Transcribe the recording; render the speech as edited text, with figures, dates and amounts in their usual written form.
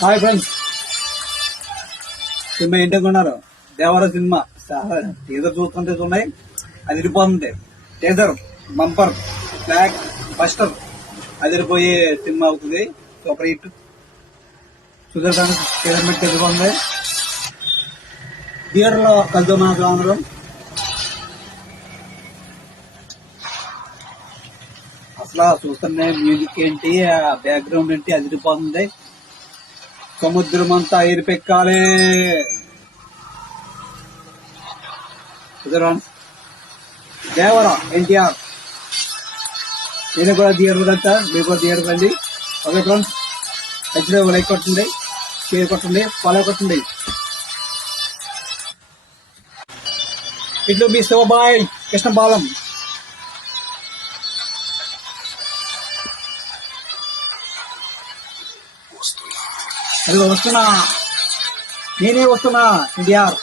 Hi friends, cinema ఏంటనుకున్నారు? Devara cinema teaser చూస్తుంటే ఉన్నాయి, అది ఇరిపోతుంది. టీజర్ బంపర్ బ్లాక్ బస్టర్ అదిరిపోయే సినిమా అవుతుంది. Super hit. చూసారు టీజర్ మీద ఎదుర్కొంది. థియేటర్ లో కలుద్దాం మనకు అందరం. అసలు చూస్తున్న మ్యూజిక్ ఏంటి, ఆ బ్యాక్గ్రౌండ్ ఏంటి, అదిరిపోతుంది. సముద్రం అంతా ఎరిపెక్కాలి. దేవర ఎన్టీఆర్. నేను కూడా థియేటర్ వెళ్తా, మీరు కూడా థియేటర్ రండి. ఓకే ఫ్రెండ్స్, ఖచ్చితంగా లైక్ కొట్టండి, షేర్ కొట్టండి, ఫాలో కొట్టండి. ఇట్లు మీ శివబాయ్ కృష్ణపాలెం. అది వస్తున్నా, నేనే వస్తున్నా ఎన్టీఆర్.